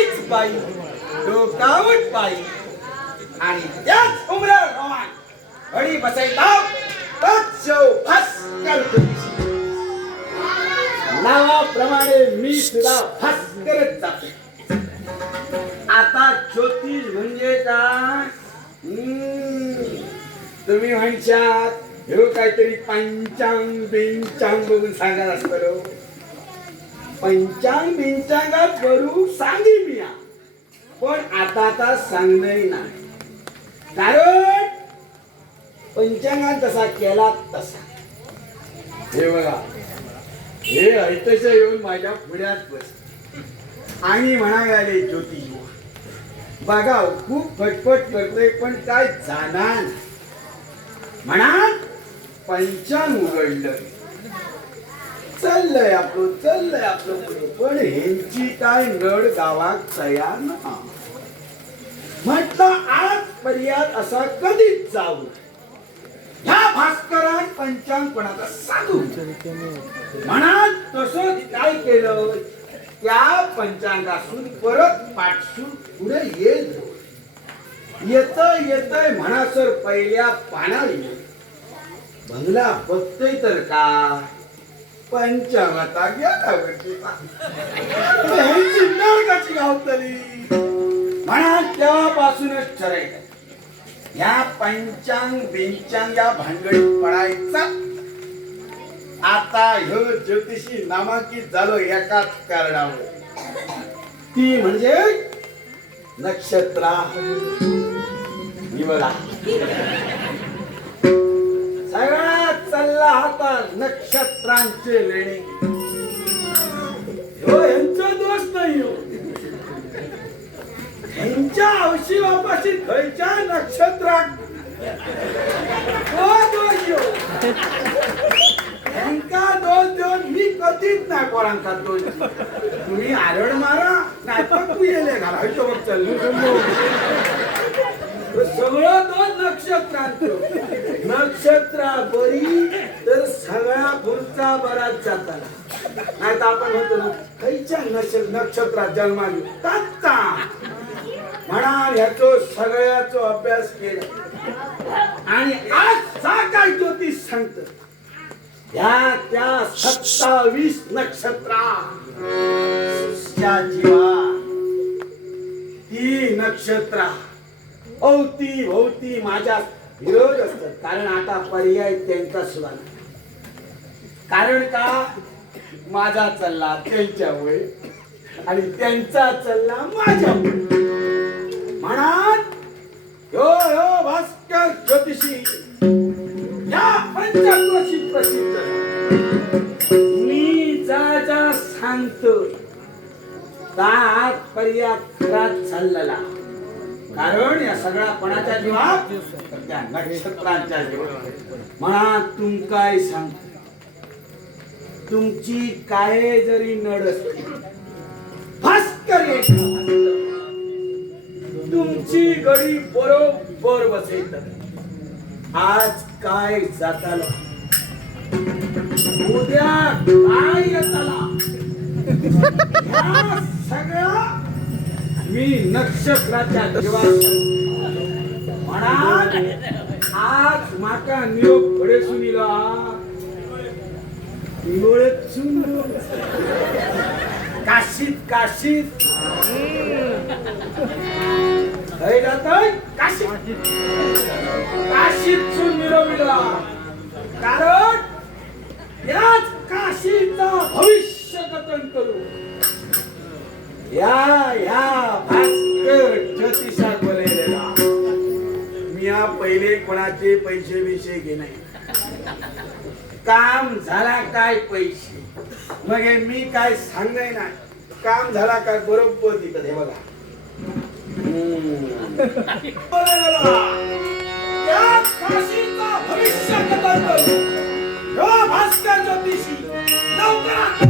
तीच बाई. डोकावट बाई. आणि त्याच उमरा रवान हडी बसायला तत्सव भास्कर ज्योतिषी नावाप्रमाणे मी सुद्धा भास्करच जातो. आता ज्योतिष म्हणजे काय तुम्ही म्हणशात हे काहीतरी पंचांग बिंचांग बघून सांगत असतो. पंचांग बिंचांगात करू सांगी मी पण आता आता सांगणे नाही. कारण पंचांगात तसा केला तसा. हे बघा. हे ऐतश येऊन माझ्या पुढ्यात बस. आणि म्हणाले ज्योती बघा खूप फटफट करतोय पण काय जाणार म्हणा पंचांग उघडलं. चाललंय आपलं चाललंय आपलं पुढे. पण ह्यांची काय नड गावात तयार ना म्हटलं आज पर्याय असा कधीच जाऊ. ह्या भास्करात पंचांग कोणाचा साधू म्हणा तसंच काय केलं? त्या पंचांगासून परत पाठसून पुढे येत येत येतय म्हणा सर पहिल्या पाण्यावर बंगला बघतोय तर का? पंचांगाता गेला वर्षीचा. ह्यांची नरकाची गावतली म्हणा तेव्हापासूनच ठरायचं या पंचांग बिंचांग या भानगडीत पडायचा. आता ह्यो ज्योतिषी नामांकित झालो एकाच कारणावर ती म्हणजे नक्षत्रा ही बघा. नक्षत्रांचे लेणी. ह्यो यांचा दोष नाही हो. ह्यांच्या औशी बापाशी खयच्या नक्षत्रात? तो दोष ह्यो. ह्यांका दोष देऊन मी कधीच नाही पोरांका दोष. तुम्ही आरड मारा नाही पण तू येले घाला. ह्यो बघ चाललो. सगळं दोन नक्षत्रांत नक्षत्रा बरी तर सगळा पुढचा बराच जाताना. नाही तर आपण म्हणतो ना खयच्या नक्ष- नक्षत्रात जन्माली? तात्ता म्हणा ह्याचो सगळ्याचो अभ्यास केला. आणि आज जा काय ज्योतिष सांगत ह्या त्या सत्तावीस नक्षत्रा त्या जीवा ती नक्षत्रा अवती भोवती माझ्या विरोध असतात कारण आता पर्याय त्यांचा सुद्धा कारण का? माझा चालला त्यांच्यामुळे आणि त्यांचा चालला माझ्यामुळे. म्हणत यो यो भास्कर ज्योतिषी या पंचक्रोशी प्रसिद्ध मी जा जा सांगतो. तात पर्याय खरा चाललेला. कारण या सगळ्या कोणाच्या जीवात त्या नक्षत्रांच्या जीवात म्हणा तुम काय सांग तुमची काय जरी नड असली भास्कर तुमची गडी बरोबर बसेल आज काय जाताला? उद्या काय येताला? ह्या सगळ्या मी नक्षत्राच्या देवास म्हणा आज माका निरोप घडे सुनिला निवळत काशीत काशीत. हय जातोय काशीत. काशीत सुन मिरविला. कारण याच काशीचा भविष्य कथन करू. या या. मी पहिले कोणाचे पैसे बिशे घेणे काम झाला काय पैसे? मग मी काय सांगाय ना काम झाला काय बरोबर तिथं हे बघा. भविष्य ज्योतिषी लवकरात